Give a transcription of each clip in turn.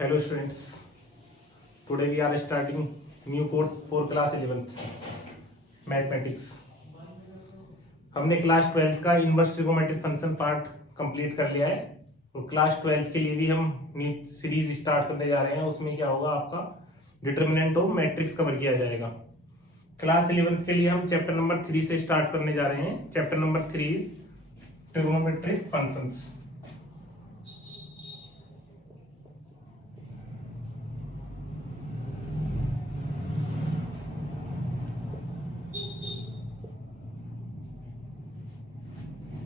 Hello students, today we are starting new course for class 11th mathematics. हमने class 12th का inverse trigonometric function part complete कर लिया है और class 12th के लिए भी हम न्यू सीरीज स्टार्ट करने जा रहे हैं। उसमें क्या होगा, आपका डिटर्मिनेंट ऑफ मैट्रिक्स कवर किया जाएगा। क्लास 11th के लिए हम चैप्टर नंबर 3 से स्टार्ट करने जा रहे हैं। Chapter number 3 is trigonometric functions.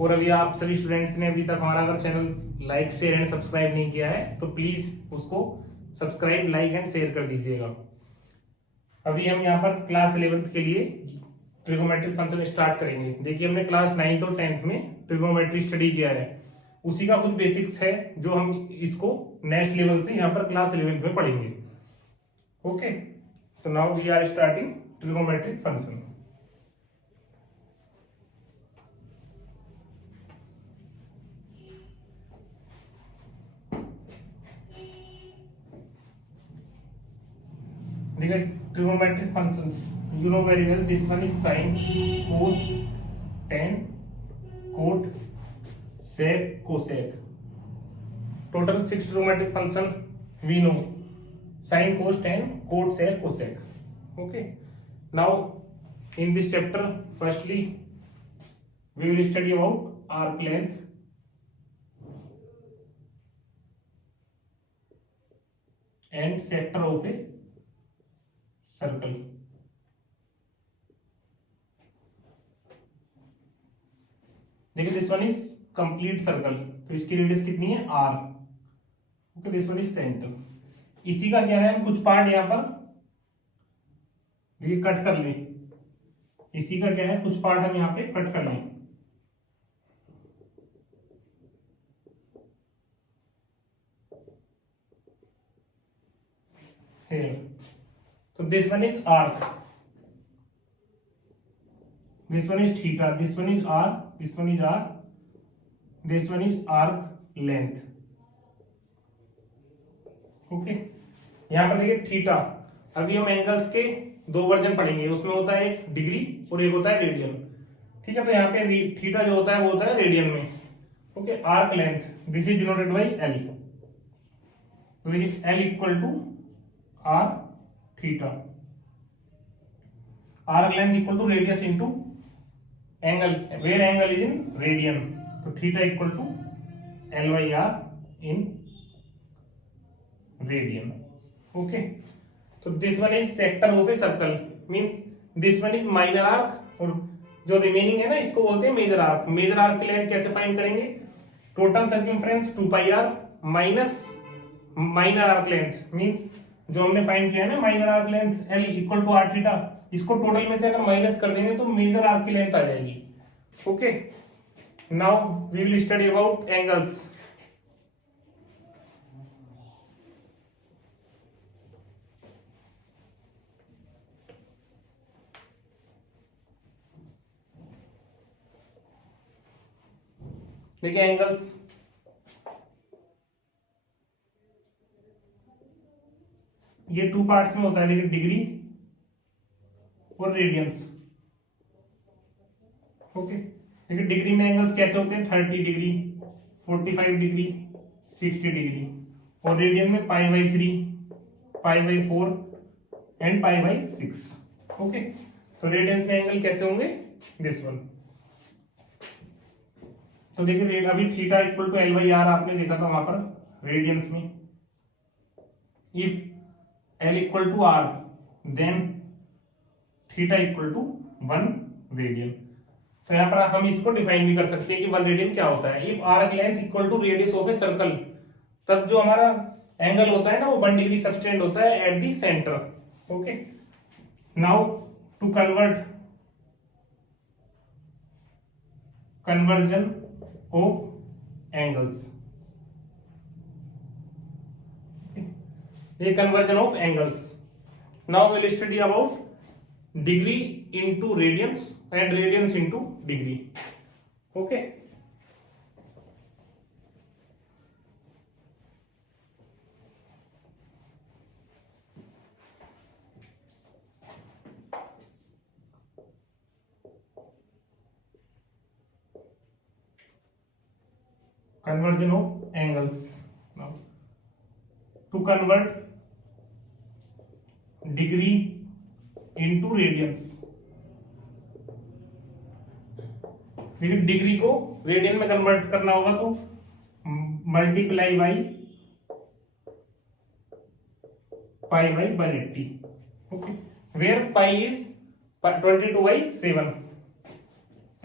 और अभी आप सभी स्टूडेंट्स ने अभी तक हमारा अगर channel like share and subscribe नहीं किया है तो प्लीज उसको सब्सक्राइब लाइक एंड शेयर कर दीजिएगा। अभी हम यहाँ पर क्लास 11th के लिए ट्रिगोमेट्रिक फंक्शन स्टार्ट करेंगे। देखिए, हमने क्लास 9th और 10th में ट्रिगोमेट्री स्टडी किया है, उसी का कुछ बेसिक्स है जो हम इसको नेक्स्ट लेवल से यहाँ पर क्लास 11th में पढ़ेंगे। ओके, तो now we are starting trigonometric function. Trigonometric functions, you know very well, this one is sine, cos, tan, cot, sec, cosec. Total 6 trigonometric function we know: sine, cos, tan, cot, sec, cosec. Okay, now in this chapter firstly we will study about arc length and sector of a circle. देखिए, this one is complete circle, तो इसकी radius कितनी है, R. Okay, this one is centre. इसी का क्या है, हम कुछ पार्ट यहां पर देखिए कट कर लें। इसी का क्या है, कुछ पार्ट हम यहां पे कट कर लें। So this one is arc, this one is theta, this one is r, this one is r, this one is arc length. Okay, यहां पर देखिए थीटा। अभी हम एंगल्स के दो वर्जन पढ़ेंगे, उसमें होता है एक डिग्री और एक होता है रेडियन। ठीक है, तो यहाँ पे थीटा जो होता है वो होता है रेडियन में। Okay, arc length this is denoted by L. तो देखिए L equal to R theta, arc length equal to radius into angle, where angle is in radian, तो theta equal to L by R in radian. Okay, तो this one is sector of a circle, means this one is minor arc और जो remaining है ना इसको बोलते हैं major arc. Major arc की लेंथ कैसे फाइंड करेंगे, total circumference 2 pi R minus minor arc length, means जो हमने फाइंड किया है ना minor arc length L equal to R theta, इसको टोटल में से अगर माइनस कर देंगे तो मेजर आर्क की लेंथ आ जाएगी। Okay, now we will study about angles. देखिए एंगल्स, ये 2 पार्ट्स में होता है। देखिए डिग्री और रेडियंस। ओके, देखिए डिग्री में एंगल्स कैसे होते हैं, 30 डिग्री, 45 डिग्री, 60 डिग्री, और रेडियन में pi by 3, pi by 4 and pi by 6। Okay, तो रेडियंस में एंगल कैसे होंगे, दिस वन। तो देखिए अभी theta equal to L by R आपने देखा था वहां पर रेडियंस में। If L equal to R then theta equal to 1 radian. तो यहाँ पर हम इसको डिफाइन भी कर सकते हैं कि 1 रेडियन क्या होता है। If arc length equal to radius of a circle, तब जो हमारा एंगल होता है ना वो 1 डिग्री सबटेंड होता है at the centre. Okay, now to conversion of angles, ये conversion of angles. Now we will study about degree into radians and radians into degree. Okay, conversion of angles. Now to convert degree into radians, देखिए degree को radian में convert करना होगा तो multiply by pi by 180. Okay, where pi is 22/7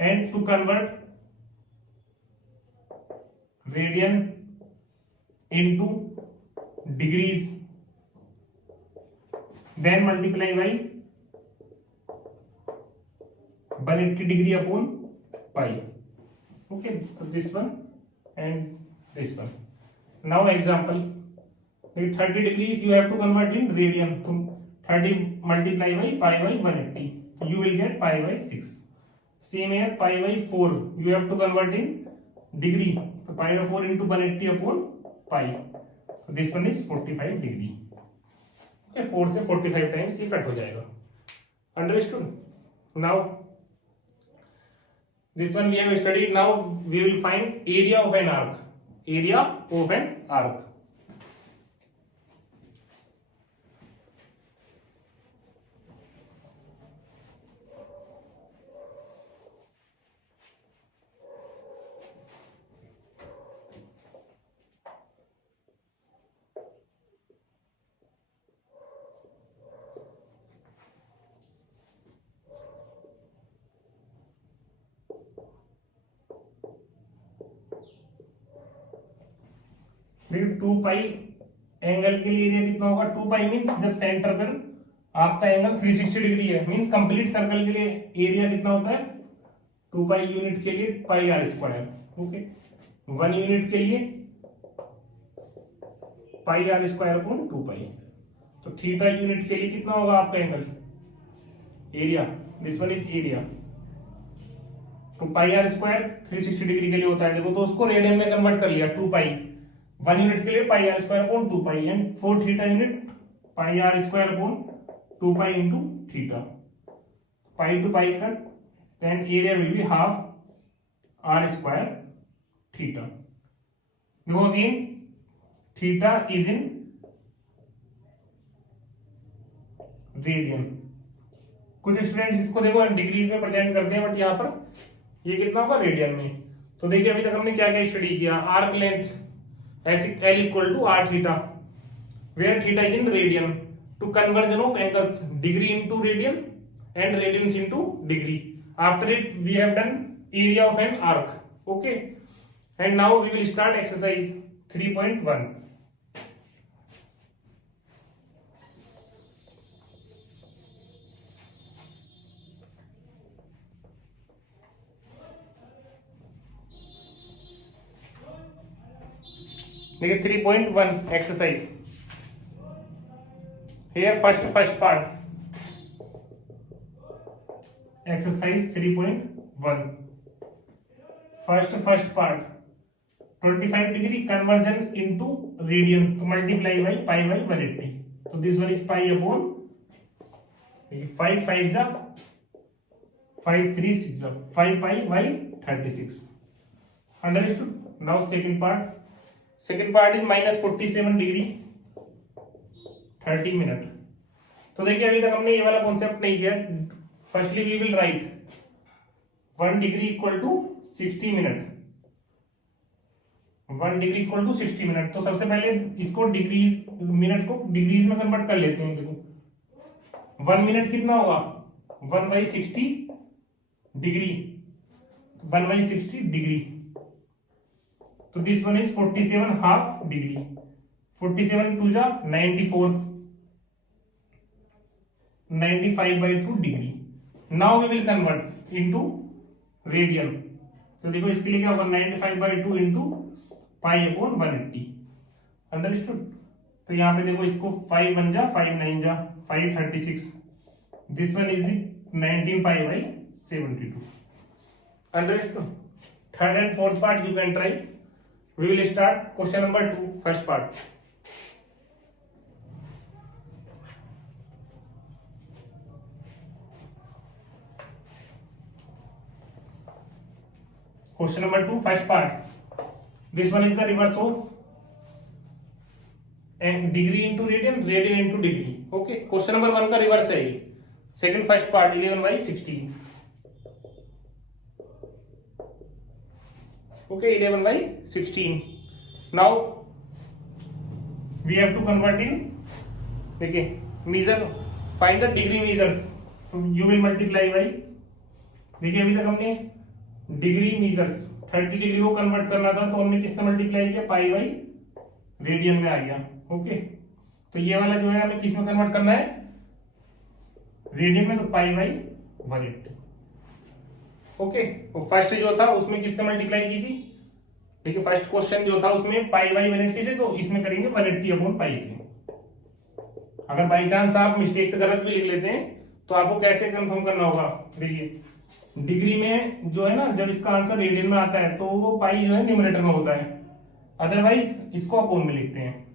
and to convert radian into degrees then multiply by 180 degree upon pi. Okay, so this one and this one. Now example, 30 degree if you have to convert in radian, so 30 multiply by pi by 180, you will get pi by 6. Same here, pi by 4 you have to convert in degree, so pi by 4 into 180 upon pi, so this one is 45 degree. Okay, 4 से 45 times ये cut हो जाएगा. Understood? Now this one we have studied. Now we will find area of an arc. Area of an arc. देखिए 2 pi angle के लिए area कितना होगा? 2 पाई means जब सेंटर पर आपका एंगल 360 डिग्री है, मीन्स कंप्लीट सर्कल के लिए एरिया कितना होता है? 2 पाई यूनिट के लिए pi R square. Okay, 1 unit के लिए पाई आर स्क्वायर अपॉन 2 पाई. तो थीटा यूनिट के लिए कितना होगा आपका angle? Area, this one is area. तो पाई आर स्क्वायर 360 डिग्री के लिए होता है, देखो तो उसको रेडियन में कन्वर्ट कर लिया. 2 पाई 1 यूनिट के लिए pi R square upon 2 pi and 4 theta unit pi R square upon 2 pi into theta. Pi to pi cut, then area will be half R square theta. देखो again theta is in radian. कुछ students इसको देखो degrees में present करते हैं, but यहाँ पर ये कितना होगा? रेडियन में. तो देखिए अभी तक हमने क्या क्या स्टडी किया. Arc length L equal to r theta, where theta is in radian. To conversion of angles, degree into radian and radians into degree. After it we have done area of an arc. Okay, and now we will start exercise 3.1. देखिए 3.1 exercise. here first part, exercise 3.1. first part 25 degree conversion into radian, to multiply by pi by 180. so this one is pi upon 5 5 जा 5 3 6 जा 5 pi by 36. Understood? Now second part is -47 degree 30 minute. तो देखिए अभी तक हमने ये वाला concept नहीं किया. Firstly we will write 1 degree equal to 60 minute. 1 degree equal to 60 minute. तो सबसे पहले इसको डिग्रीज, मिनट को डिग्रीज में कन्वर्ट कर लेते हैं. देखो 1 मिनट कितना होगा? 1/60 डिग्री, 1/60 डिग्री. तो this one is 47 half degree. 47 2 जा 94, 95/2 degree. Now we will convert into radian. तो देखो इसके लिए क्या होगा? 95/2 इंटू पाई अपॉन 180. अंडरस्टूड? तो यहाँ पे देखो इसको 5 1 जा 5 9 जा 5 36. This one is 19 pi by 72. Understood? Third and fourth part you can try. We will start question number 2, first part. Question number 2, first part. This one is the reverse of degree into radian, radian into degree. Okay, question number 1 का reverse है ये। Second first part 11/16। Okay, 11/16। Now we have to convert in, देखिए measure, find the degree measures, तो you will multiply by, देखिए अभी तक हमने degree measures 30 degree को कन्वर्ट करना था, तो हमने किससे मल्टीप्लाई किया, पाई बाई रेडियन में आ गया। ओके, तो ये वाला जो है हमें किस में कन्वर्ट करना है, रेडियन में, तो पाई बाई 180। ओके, तो फर्स्ट जो था उसमें किससे मल्टीप्लाई की थी, देखिए फर्स्ट क्वेश्चन जो था उसमें पाई बाई 180 से, तो इसमें करेंगे 180 अपॉन पाई से। अगर बाई चांस आप मिस्टेक से गलत भी लिख लेते हैं तो आपको कैसे कंफर्म करना होगा, देखिए डिग्री में जो है ना, जब इसका आंसर रेडियन में आता है तो वो पाई जो है न्यूमरेटर में होता है, अदरवाइज इसको अपॉन में लिखते हैं।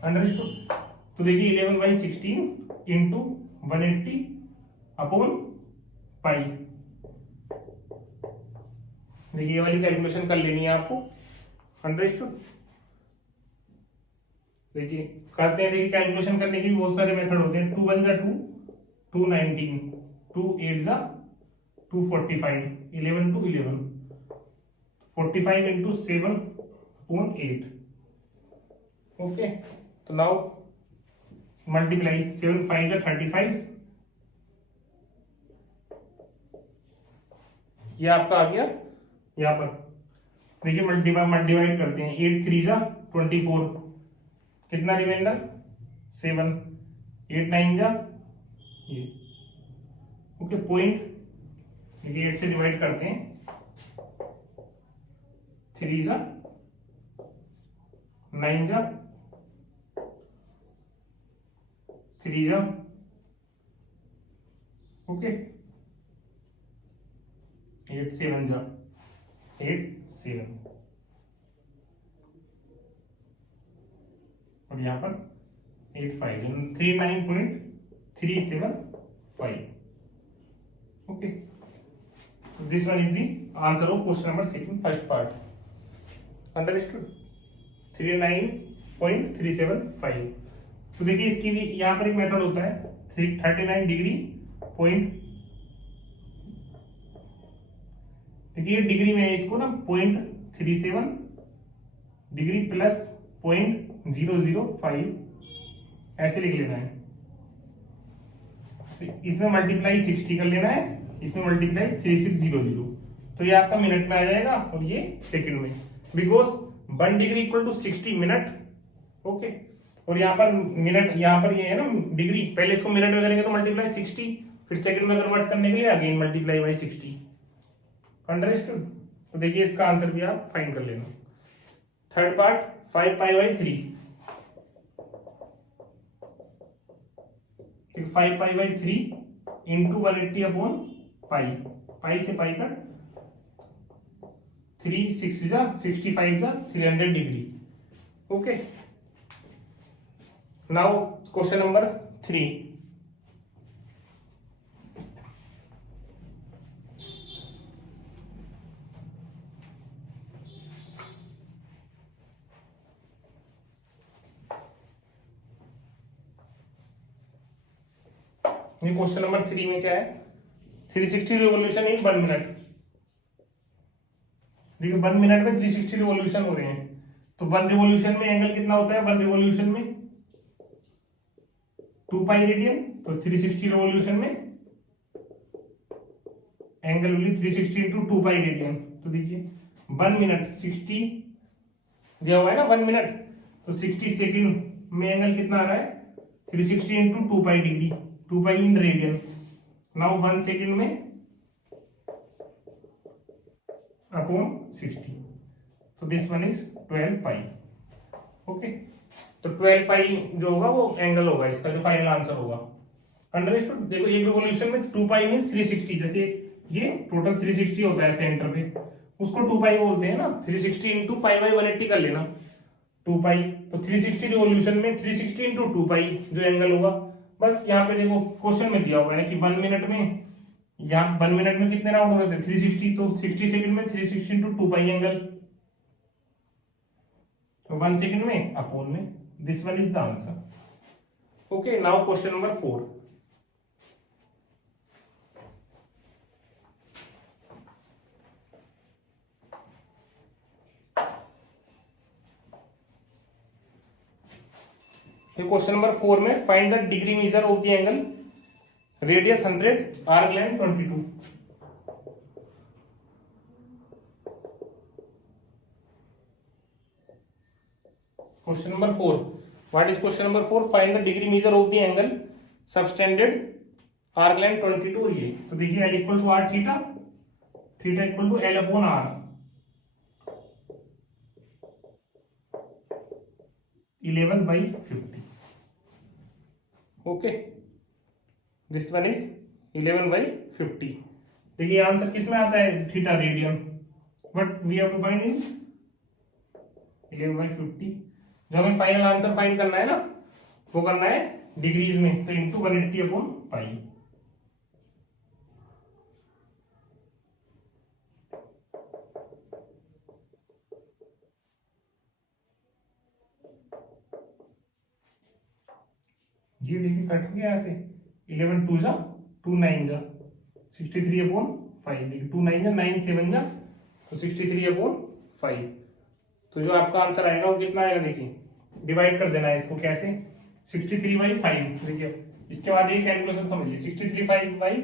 अंडरस्टूड? तो देखिए 11/16 इंटू 180 अपॉन पाई, देखिए ये वाली कैलकुलेशन कर लेनी है आपको। अंडरस्टूड? देखिए करते हैं, देखिए कैलकुलेशन करने के भी बहुत सारे मेथड होते हैं। 2 1 जा 2, 2 19, 2 8 जा 245, 11 to 11, 45 into 7 upon 8। ओके, तो नाउ मल्टीप्लाई, 7 5 जा 35, ये आपका आ गया यहाँ पर। देखिए मल्टीप्लाई करते हैं, 8 3 जा 24, कितना रिमाइंडर 7, 8 9 जा ये। ओके, पॉइंट, देखिए 8 से डिवाइड करते हैं, 3 जा 9 जा 3 जा, ओके 8 7 जा 8 7, और यहाँ पर 8 5, 39.375। Okay, this one is the answer of question number 2 first part। Understood? 39.375। तो देखिए इसकी भी यहाँ पर एक मेथड होता है, 39 डिग्री पॉइंट, देखिए डिग्री में इसको ना 0.37 डिग्री प्लस 0.005 ऐसे लिख लेना है। तो इसमें मल्टीप्लाई 60 कर लेना है, इसमें मल्टीप्लाई 3600, तो ये आपका मिनट में आ जाएगा और ये सेकंड में, because 1 degree equal to 60 minute. Okay, और यहाँ पर मिनट, यहाँ पर ये है ना डिग्री, पहले इसको मिनट में करेंगे तो मल्टीप्लाई 60, फिर सेकंड में कन्वर्ट करने के लिए अगेन मल्टीप्लाई बाई 60। अंडरस्टूड? तो देखिए इसका आंसर भी आप फाइंड कर लेना। Third part 5 pi by 3, 5 pi by 3 into 180 upon pi, pi से पाई कट, 3 6 जा 65 जा 300 degree. Okay, now question number 3। ये क्वेश्चन नंबर 3 में क्या है, 360 रिवॉल्यूशन इन 1 मिनट। देखिए 1 मिनट में 360 रिवॉल्यूशन हो रहे हैं, तो 1 रिवॉल्यूशन में एंगल कितना होता है, 1 रिवॉल्यूशन में 2 पाई रेडियन, तो 360 रिवॉल्यूशन में angle will 360 into 2 pi radian. तो देखिए 1 मिनट 60 दिया हुआ है ना, 1 मिनट, तो 60 सेकंड में एंगल कितना आ रहा है, 360 into 2 pi degree, 2 pi in radian. Now 1 second में अपॉन 60, तो this one is 12 pi. Okay, तो 12 पाई जो होगा वो एंगल होगा, इसका जो फाइनल आंसर होगा। अंडरस्टूड? देखो एक रिवॉल्यूशन में 2 पाई मींस 360, जैसे ये टोटल 360 होता है सेंटर पे, उसको 2 पाई बोलते हैं ना, 360 इंटू पाई बाई 180 कर लेना, 2 पाई, तो 360 रिवॉल्यूशन में 360 इंटू 2 पाई जो एंगल होगा। बस यहाँ पे देखो क्वेश्चन में दिया हुआ है कि 1 मिनट में, यहाँ 1 मिनट में कितने राउंड हो रहे थे 360, तो 60 सेकंड में 360 इंटू 2 पाई एंगल। 1 सेकंड में अपोन में, this one is the answer. Okay, now question number 4। Question number 4 में find the degree measure of the angle radius 100 arc length 22। Question number 4, what is question number 4? Find the degree measure of the angle subtended arc length 22। ये तो देखिए L equal to R theta, theta equal to L upon R, 11/50। Okay, this one is 11/50। देखिए answer किस में आता है? Theta radian, but we have to find in 11/50। जो हमें फाइनल आंसर फाइंड करना है ना, वो करना है डिग्रीज में, तो इंटू 180/पाई। ये देखिए कट गया ऐसे, 11 2 जा 2 9 जा 63/5। देखिए 2 9 जा 9 7 जा तो 63/5। तो जो आपका आंसर आएगा वो कितना आएगा? देखिए डिवाइड कर देना है इसको कैसे, 63/5। देखिए इसके बाद ये कैलकुलेशन समझिए, 63/5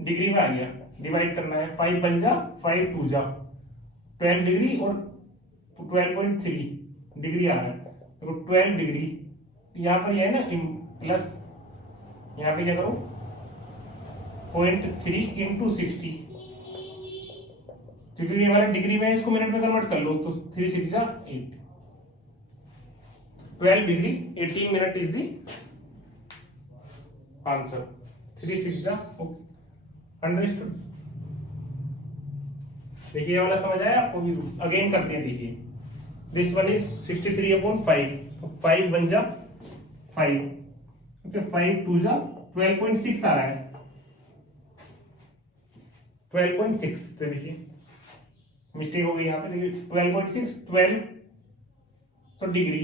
डिग्री में आ गया, डिवाइड करना है, 5 बन जा 5 2 जा 12 डिग्री और 12.3 डिग्री आ रहा है। देखो 12 डिग्री यहाँ पर ये है ना प्लस, यहाँ पे क्या करो 0.3 इंटू 60, क्योंकि ये हमारा डिग्री में, इसको मिनट में कन्वर्ट कर लो तो 3 6 जा 8, 12 degree 18 minute is the answer. 3 6 जा, ओके, अंडरस्टूड। देखिए ये वाला समझ आया आपको? भी अगेन करते हैं। देखिए दिस वन इज 63/5, तो 5 बन जा 5, ओके, 5 2 जा 12.6 आ रहा है, 12.6। तो देखिए मिस्टेक हो गई यहाँ पे, देखिए 12.6 12 तो डिग्री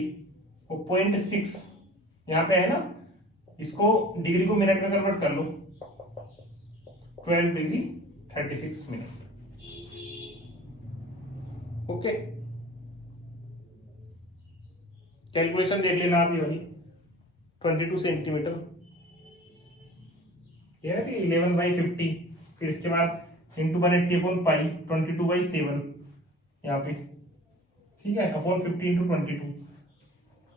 और 0.6 यहाँ पे है ना, इसको डिग्री को मिनट में कन्वर्ट कर लो, 12 डिग्री 36 मिनट। ओके, कैलकुलेशन देख लेना आप ये वाली, 22 सेंटीमीटर, ये है 11/50, फिर इसके बाद इंटू 180/पाई 22/7 यहाँ पे, ठीक है, अपॉन 50 इंटू 22।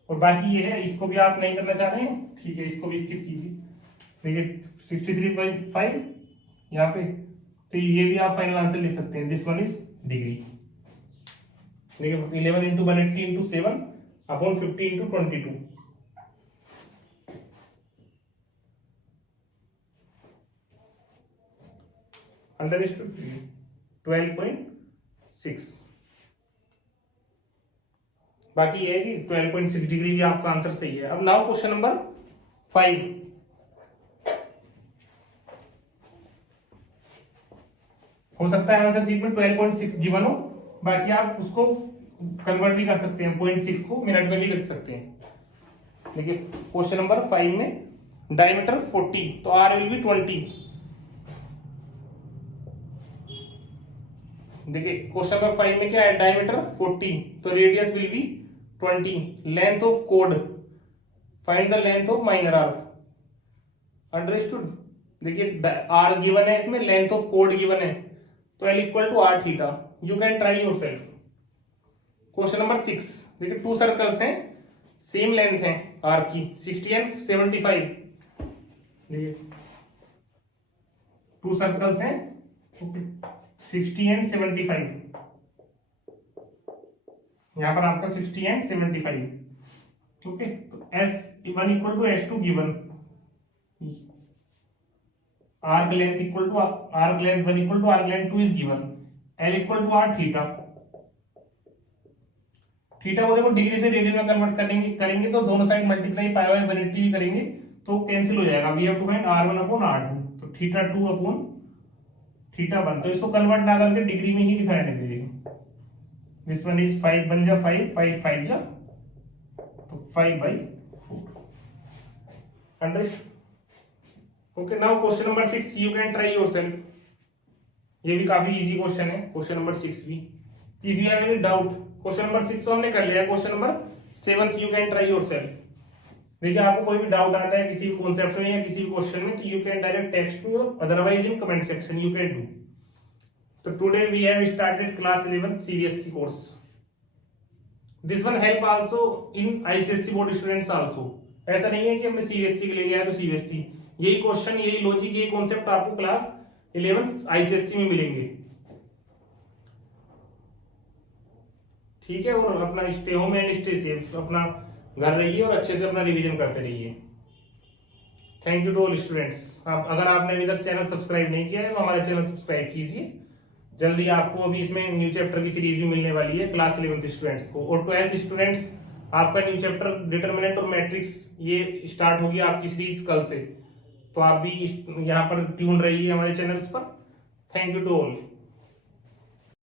और बाकी ये है, इसको भी आप नहीं करना चाह रहे हैं, ठीक है, इसको भी स्किप कीजिए। देखिए 63/5 यहाँ पे, तो ये भी आप फाइनल आंसर लिख सकते हैं, दिस वन इज डिग्री। देखिए 11 into 180 into 7 upon 50 into 22। Understood? 12.6। बाकी ये है कि 12.6 डिग्री भी आपका आंसर सही है। अब नाउ क्वेश्चन नंबर 5। हो सकता है आंसर शीट में 12.6 गिवन हो, बाकी आप उसको कन्वर्ट भी कर सकते हैं, 0.6 को मिनट में भी लिख सकते हैं। देखिए क्वेश्चन नंबर 5 में डायमीटर 40, तो आर विल बी 20। देखिए क्वेश्चन नंबर 5 में क्या है, डायमीटर 40, तो radius will be 20, length of कोड, find the length of minor arc. Understood? देखिए आर गिवन है, इसमें लेंथ ऑफ कोड गिवन है, तो L equal to R theta, you can try yourself. Question number 6, देखिए 2 सर्कल्स हैं, सेम लेंथ है आर की, 60 एंड 75। देखिए 2 सर्कल्स हैं, 60 एंड 75, यहां पर आपका 60 एंड 75। ओके, तो S1 equal to S2 given, arc length equal to arc length 1 equal to arc length 2 is given, L equal to R theta. Theta को देखो डिग्री से रेडियन में कन्वर्ट करेंगे तो दोनों साइड मल्टीप्लाई पाई बाय 180 भी करेंगे तो कैंसिल हो जाएगा। We have to find R1 upon R2, तो थीटा 2 अपॉन थीटा 1, तो इसको कन्वर्ट ना करके डिग्री में ही लिखा है। देखिए दिस वन इज 5 बन जा 5, 5 5 जा तो 5/4। Understand. Okay, now question number 6 you can try yourself. ये भी काफी इजी क्वेश्चन है, क्वेश्चन नंबर 6 भी। If you have any doubt, question number 6 तो हमने कर लिया, question number 7 you can try yourself. देखिए आपको कोई भी डाउट आता है किसी भी कॉन्सेप्ट में या किसी भी क्वेश्चन में, तो you can direct text me और otherwise in comment section you can do. तो today we have started class 11 CBSE course. This one help also in ICSE board students also. ऐसा नहीं है कि हमने सीबीएसई के लिए गया तो सीबीएसई, यही क्वेश्चन, यही लॉजिक, यही कॉन्सेप्ट आपको क्लास 11 आईसीएसई में मिलेंगे। ठीक है, और अपना stay home and stay safe, अपना घर रहिए और अच्छे से अपना रिवीजन करते रहिए। Thank you to all students. अगर आपने अभी तक चैनल सब्सक्राइब नहीं किया है तो हमारे चैनल सब्सक्राइब कीजिए। जल्दी आपको अभी इसमें न्यू चैप्टर की सीरीज भी मिलने वाली है क्लास 11 स्टूडेंट्स को, और 12th स्टूडेंट्स आपका न्यू चैप्टर डिटरमिनेंट और मैट्रिक्स ये स्टार्ट होगी आपकी सीरीज कल से। तो आप भी यहाँ पर ट्यून रहिए हमारे चैनल्स पर। Thank you to all.